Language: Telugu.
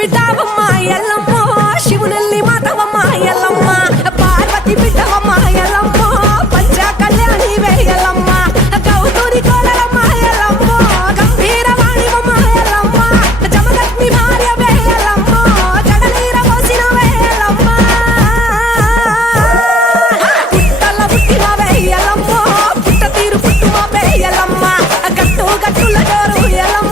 బిడ్డవమ్మ ఎల్లమ్మ శివునెల్లి మాతవమ్మ ఎల్లమ్మ పార్వతి బిడ్డవమ్మ ఎల్లమ్మ పంచ కళ్యాణి ఎల్లమ్మ గౌతూరి కోడలమ్మ ఎల్లమ్మ గంభీరవాణివమ్మ ఎల్లమ్మ జమదగ్ని భార్య ఎల్లమ్మ జడనీర పోసిన ఎల్లమ్మ పుట్టల పుట్టిన ఎల్లమ్మ పుట్ట తీరు పుట్టుమ ఎల్లమ్మ గట్టు గట్టుల జోరు ఎల్లమ్మ